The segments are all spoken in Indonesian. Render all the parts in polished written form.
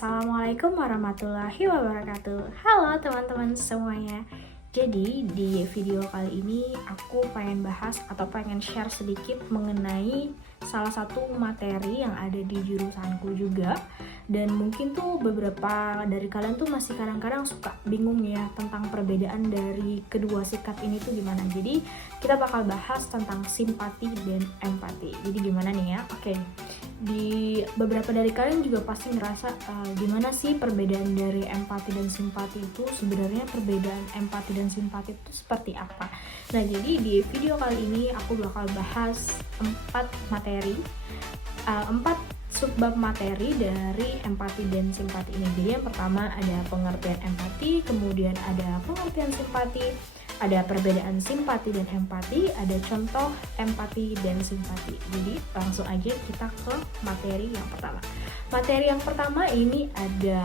Assalamualaikum warahmatullahi wabarakatuh. Halo teman-teman semuanya. Jadi di video kali ini aku pengen bahas atau pengen share sedikit mengenai salah satu materi yang ada di jurusanku juga. Dan mungkin tuh beberapa dari kalian tuh masih kadang-kadang suka bingung ya tentang perbedaan dari kedua sikap ini tuh gimana. Jadi kita bakal bahas tentang simpati dan empati. Jadi gimana nih ya? Oke. Di beberapa dari kalian juga pasti ngerasa gimana sih perbedaan dari empati dan simpati itu, sebenarnya perbedaan empati dan simpati itu seperti apa. Nah, jadi di video kali ini aku bakal bahas 4 subbab materi dari empati dan simpati ini. Jadi yang pertama ada pengertian empati, kemudian ada pengertian simpati, ada perbedaan simpati dan empati, ada contoh empati dan simpati. Jadi langsung aja kita ke materi yang pertama. Materi yang pertama ini ada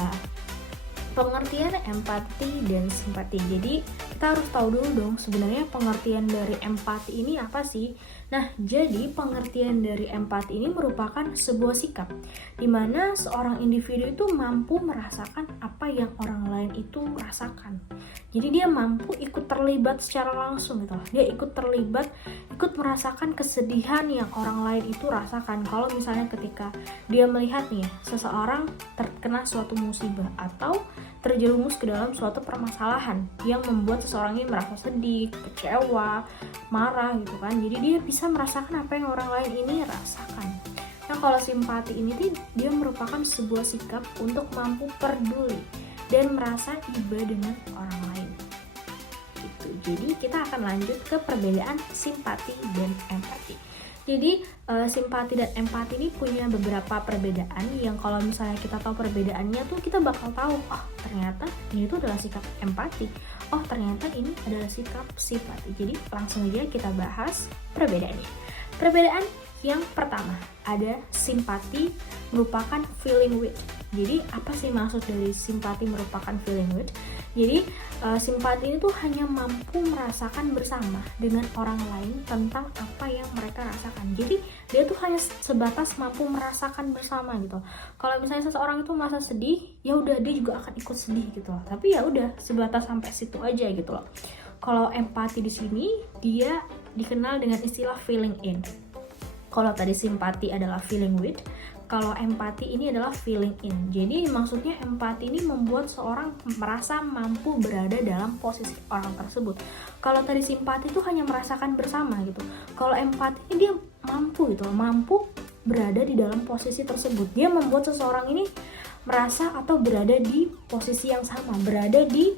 pengertian empati dan simpati. Jadi kita harus tahu dulu dong sebenarnya pengertian dari empati ini apa sih. Nah, jadi pengertian dari empati ini merupakan sebuah sikap di mana seorang individu itu mampu merasakan apa yang orang lain itu rasakan. Jadi dia mampu ikut terlibat secara langsung gitu. Dia ikut terlibat, ikut merasakan kesedihan yang orang lain itu rasakan. Kalau misalnya ketika dia melihat nih ya, seseorang terkena suatu musibah atau terjerumus ke dalam suatu permasalahan yang membuat seseorang ini merasa sedih, kecewa, marah gitu kan. Jadi dia bisa merasakan apa yang orang lain ini rasakan. Nah, kalau simpati ini dia merupakan sebuah sikap untuk mampu peduli dan merasa iba dengan orang lain. Gitu. Jadi kita akan lanjut ke perbedaan simpati dan empati. Jadi simpati dan empati ini punya beberapa perbedaan yang kalau misalnya kita tahu perbedaannya tuh kita bakal tahu, oh ternyata ini tuh adalah sikap empati, oh ternyata ini adalah sikap simpati. Jadi langsung aja kita bahas perbedaannya. Perbedaan yang pertama ada simpati merupakan feeling with. Jadi apa sih maksud dari simpati merupakan feeling with? Jadi simpati itu hanya mampu merasakan bersama dengan orang lain tentang apa yang mereka rasakan. Jadi dia tuh hanya sebatas mampu merasakan bersama gitu. Kalau misalnya seseorang itu merasa sedih, ya udah dia juga akan ikut sedih gitu loh. Tapi ya udah sebatas sampai situ aja gitu loh. Kalau empati di sini dia dikenal dengan istilah feeling in. Kalau tadi simpati adalah feeling with, kalau empati ini adalah feeling in. Jadi maksudnya empati ini membuat seorang merasa mampu berada dalam posisi orang tersebut. Kalau tadi simpati itu hanya merasakan bersama gitu. Kalau empati ini dia mampu gitu, mampu berada di dalam posisi tersebut. Dia membuat seseorang ini merasa atau berada di posisi yang sama, berada di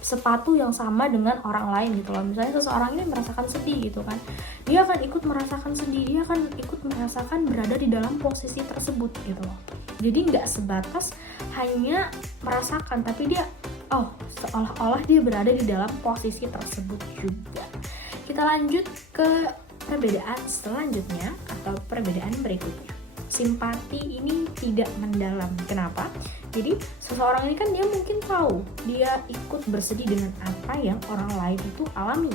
sepatu yang sama dengan orang lain gitu loh. Misalnya seseorang ini merasakan sedih gitu kan, dia akan ikut merasakan sedih, dia akan ikut merasakan berada di dalam posisi tersebut gitu loh. Jadi nggak sebatas hanya merasakan, tapi dia seolah-olah dia berada di dalam posisi tersebut juga. Kita lanjut ke perbedaan selanjutnya atau perbedaan berikutnya. Simpati ini tidak mendalam. Kenapa? Jadi seseorang ini kan dia mungkin tahu, dia ikut bersedih dengan apa yang orang lain itu alami,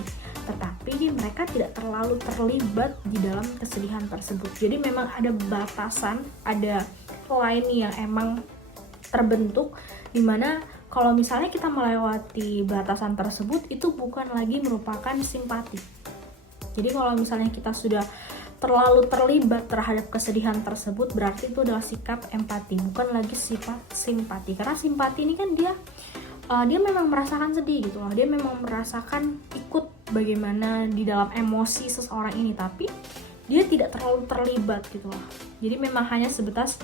tetapi mereka tidak terlalu terlibat di dalam kesedihan tersebut. Jadi memang ada batasan, ada line yang emang terbentuk dimana kalau misalnya kita melewati batasan tersebut itu bukan lagi merupakan simpati. Jadi kalau misalnya kita sudah terlalu terlibat terhadap kesedihan tersebut, berarti itu adalah sikap empati, bukan lagi sifat simpati. Karena simpati ini kan dia memang merasakan sedih gitu loh, dia memang merasakan ikut bagaimana di dalam emosi seseorang ini, tapi dia tidak terlalu terlibat gitu loh. Jadi memang hanya sebatas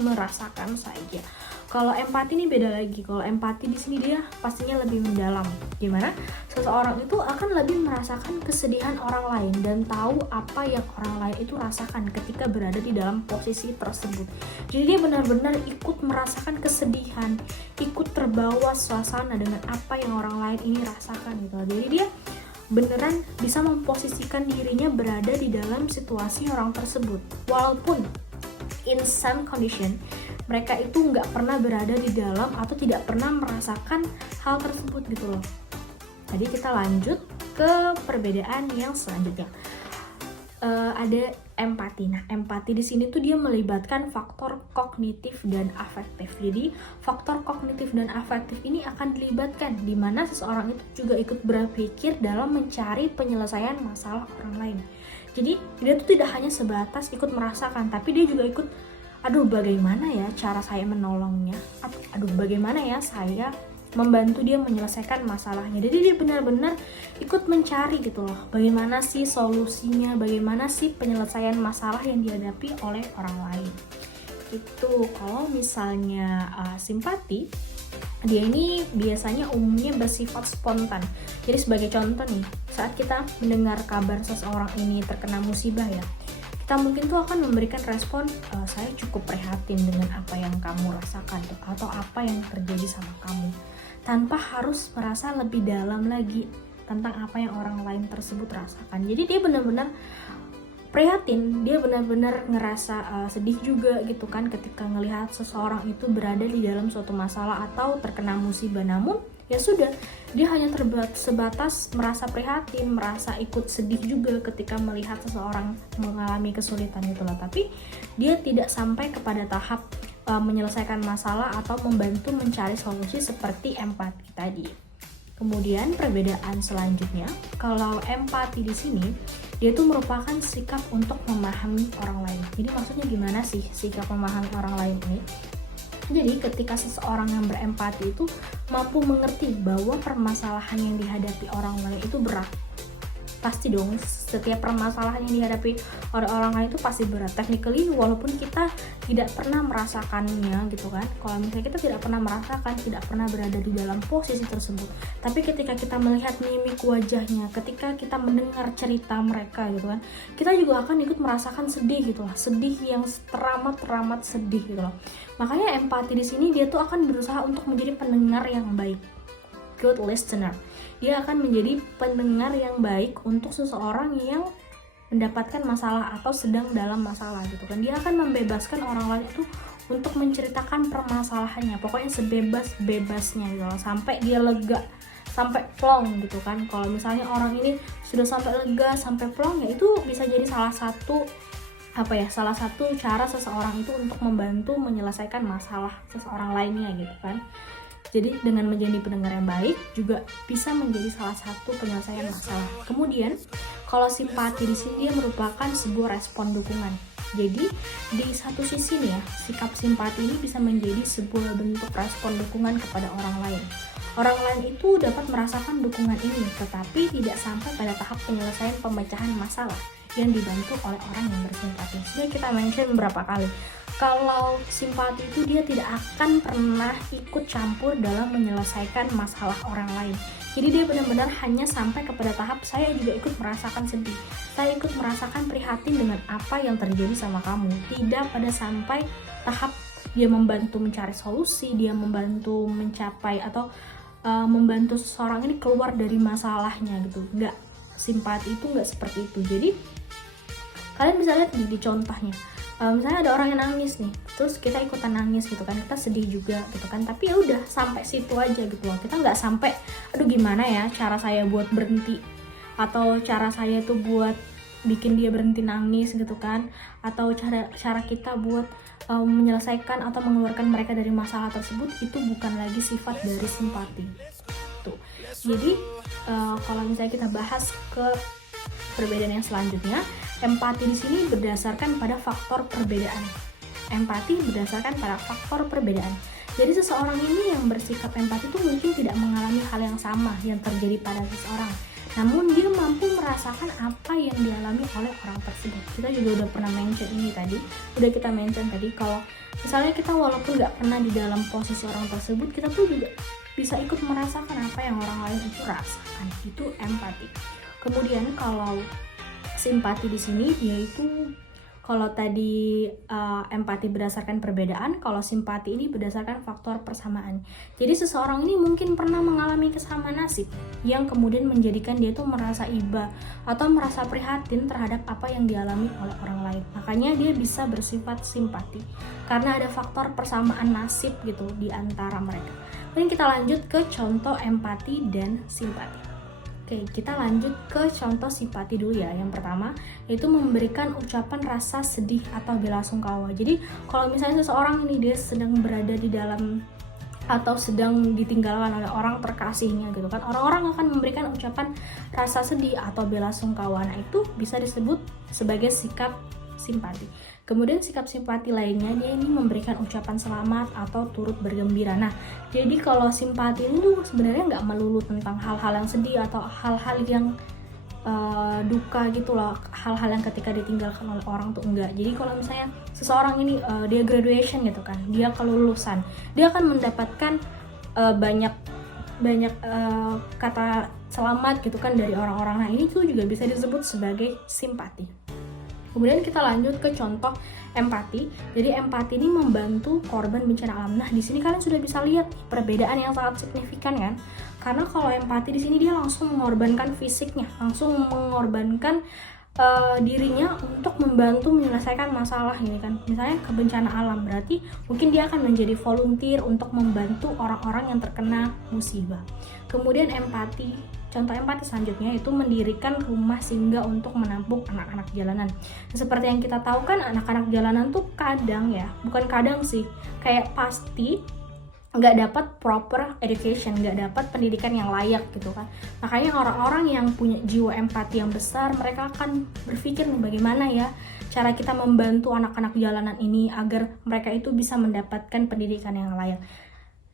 merasakan saja. Kalau empati ini beda lagi. Kalau empati di sini dia pastinya lebih mendalam. Gimana? Seseorang itu akan lebih merasakan kesedihan orang lain dan tahu apa yang orang lain itu rasakan ketika berada di dalam posisi tersebut. Jadi dia benar-benar ikut merasakan kesedihan, ikut terbawa suasana dengan apa yang orang lain ini rasakan gitu. Jadi dia beneran bisa memposisikan dirinya berada di dalam situasi orang tersebut. Walaupun in some condition mereka itu nggak pernah berada di dalam atau tidak pernah merasakan hal tersebut gitu loh. Jadi kita lanjut ke perbedaan yang selanjutnya. ada empati. Nah, empati di sini tuh dia melibatkan faktor kognitif dan afektif. Jadi, faktor kognitif dan afektif ini akan dilibatkan di mana seseorang itu juga ikut berpikir dalam mencari penyelesaian masalah orang lain. Jadi, dia tuh tidak hanya sebatas ikut merasakan, tapi dia juga ikut, aduh bagaimana ya cara saya menolongnya? Aduh bagaimana ya saya membantu dia menyelesaikan masalahnya. Jadi dia benar-benar ikut mencari gitu loh, bagaimana sih solusinya, bagaimana sih penyelesaian masalah yang dihadapi oleh orang lain. Itu kalau misalnya simpati, dia ini biasanya umumnya bersifat spontan. Jadi sebagai contoh nih, saat kita mendengar kabar seseorang ini terkena musibah ya, kita mungkin tuh akan memberikan respon, saya cukup prihatin dengan apa yang kamu rasakan atau apa yang terjadi sama kamu, tanpa harus merasa lebih dalam lagi tentang apa yang orang lain tersebut rasakan. Jadi dia benar-benar prihatin, dia benar-benar ngerasa sedih juga gitu kan ketika ngelihat seseorang itu berada di dalam suatu masalah atau terkena musibah. Namun ya sudah, dia hanya sebatas merasa prihatin, merasa ikut sedih juga ketika melihat seseorang mengalami kesulitan gitu loh. Tapi dia tidak sampai kepada tahap menyelesaikan masalah atau membantu mencari solusi seperti empati tadi. Kemudian perbedaan selanjutnya, kalau empati di sini dia tuh merupakan sikap untuk memahami orang lain. Jadi maksudnya gimana sih sikap memahami orang lain ini? Jadi ketika seseorang yang berempati itu mampu mengerti bahwa permasalahan yang dihadapi orang lain itu berat. Pasti dong, setiap permasalahan yang dihadapi oleh orang lain itu pasti berat. Technically, walaupun kita tidak pernah merasakannya gitu kan, kalau misalnya kita tidak pernah merasakan, tidak pernah berada di dalam posisi tersebut, tapi ketika kita melihat mimik wajahnya, ketika kita mendengar cerita mereka gitu kan, kita juga akan ikut merasakan sedih gitu lah, sedih yang teramat sedih gitu loh. Makanya empati di sini dia tuh akan berusaha untuk menjadi pendengar yang baik, good listener. Dia akan menjadi pendengar yang baik untuk seseorang yang mendapatkan masalah atau sedang dalam masalah gitu kan. Dia akan membebaskan orang lain itu untuk menceritakan permasalahannya, pokoknya sebebas-bebasnya gitu loh, sampai dia lega, sampai plong gitu kan. Kalau misalnya orang ini sudah sampai lega, sampai plong, ya itu bisa jadi salah satu cara seseorang itu untuk membantu menyelesaikan masalah seseorang lainnya gitu kan. Jadi dengan menjadi pendengar yang baik juga bisa menjadi salah satu penyelesaian masalah. Kemudian kalau simpati di sini dia merupakan sebuah respon dukungan. Jadi di satu sisi nih ya, sikap simpati ini bisa menjadi sebuah bentuk respon dukungan kepada orang lain. Orang lain itu dapat merasakan dukungan ini, tetapi tidak sampai pada tahap penyelesaian pemecahan masalah yang dibantu oleh orang yang bersimpati. Sudah kita mention beberapa kali, kalau simpati itu dia tidak akan pernah ikut campur dalam menyelesaikan masalah orang lain. Jadi dia benar-benar hanya sampai kepada tahap saya juga ikut merasakan sedih, saya ikut merasakan prihatin dengan apa yang terjadi sama kamu. Tidak pada sampai tahap dia membantu mencari solusi, dia membantu mencapai atau membantu seseorang ini keluar dari masalahnya gitu. Enggak, simpati itu enggak seperti itu. Jadi kalian bisa lihat di contohnya, misalnya ada orang yang nangis nih, terus kita ikutan nangis gitu kan, kita sedih juga gitu kan, tapi ya udah sampai situ aja gitu loh. Kita nggak sampai aduh gimana ya cara saya buat berhenti, atau cara saya tuh buat bikin dia berhenti nangis gitu kan, atau cara kita buat menyelesaikan atau mengeluarkan mereka dari masalah tersebut. Itu bukan lagi sifat dari simpati tuh. Jadi kalau misalnya kita bahas ke perbedaan yang selanjutnya, empati di sini berdasarkan pada faktor perbedaan. Empati berdasarkan pada faktor perbedaan. Jadi seseorang ini yang bersikap empati itu mungkin tidak mengalami hal yang sama yang terjadi pada seseorang, namun dia mampu merasakan apa yang dialami oleh orang tersebut. Kita juga udah pernah mention ini tadi, kalau misalnya kita walaupun nggak pernah di dalam posisi orang tersebut, kita tuh juga bisa ikut merasakan apa yang orang lain itu rasakan. Itu empati. Kemudian kalau simpati di sini yaitu, kalau tadi empati berdasarkan perbedaan, kalau simpati ini berdasarkan faktor persamaan. Jadi seseorang ini mungkin pernah mengalami kesamaan nasib yang kemudian menjadikan dia tuh merasa iba atau merasa prihatin terhadap apa yang dialami oleh orang lain. Makanya dia bisa bersifat simpati karena ada faktor persamaan nasib gitu di antara mereka. Kemudian kita lanjut ke contoh empati dan simpati. Oke, kita lanjut ke contoh simpati dulu ya. Yang pertama, yaitu memberikan ucapan rasa sedih atau bela sungkawa. Jadi, kalau misalnya seseorang ini dia sedang berada di dalam atau sedang ditinggalkan oleh orang terkasihnya gitu kan, orang-orang akan memberikan ucapan rasa sedih atau bela sungkawa. Nah, itu bisa disebut sebagai sikap simpati. Kemudian sikap simpati lainnya, dia ini memberikan ucapan selamat atau turut bergembira. Nah, jadi kalau simpati ini tuh sebenarnya nggak melulu tentang hal-hal yang sedih atau hal-hal yang duka gitu loh, hal-hal yang ketika ditinggalkan oleh orang tuh enggak. Jadi kalau misalnya seseorang ini dia graduation gitu kan, dia kelulusan, dia akan mendapatkan banyak kata selamat gitu kan dari orang-orang. Nah, ini tuh juga bisa disebut sebagai simpati. Kemudian kita lanjut ke contoh empati. Jadi empati ini membantu korban bencana alam. Nah, di sini kalian sudah bisa lihat perbedaan yang sangat signifikan kan? Karena kalau empati di sini dia langsung mengorbankan fisiknya, langsung mengorbankan dirinya untuk membantu menyelesaikan masalah ini kan. Misalnya ke bencana alam, berarti mungkin dia akan menjadi volunteer untuk membantu orang-orang yang terkena musibah. Kemudian empati, contoh empati selanjutnya itu mendirikan rumah singgah untuk menampung anak-anak jalanan. Nah, seperti yang kita tahu kan, anak-anak jalanan tuh kadang ya, bukan kadang sih, kayak pasti nggak dapat proper education, nggak dapat pendidikan yang layak gitu kan. Makanya orang-orang yang punya jiwa empati yang besar, mereka akan berpikir nih, bagaimana ya cara kita membantu anak-anak jalanan ini agar mereka itu bisa mendapatkan pendidikan yang layak.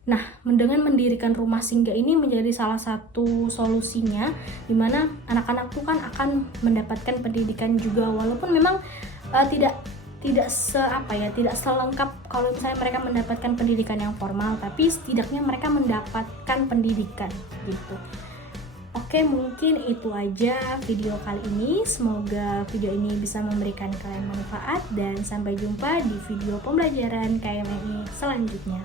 Nah, dengan mendirikan rumah singgah ini menjadi salah satu solusinya, dimana anak-anak tuh kan akan mendapatkan pendidikan juga, walaupun memang tidak selengkap kalau misalnya mereka mendapatkan pendidikan yang formal, tapi setidaknya mereka mendapatkan pendidikan gitu. Oke, mungkin itu aja video kali ini. Semoga video ini bisa memberikan kalian manfaat, dan sampai jumpa di video pembelajaran KMNI selanjutnya.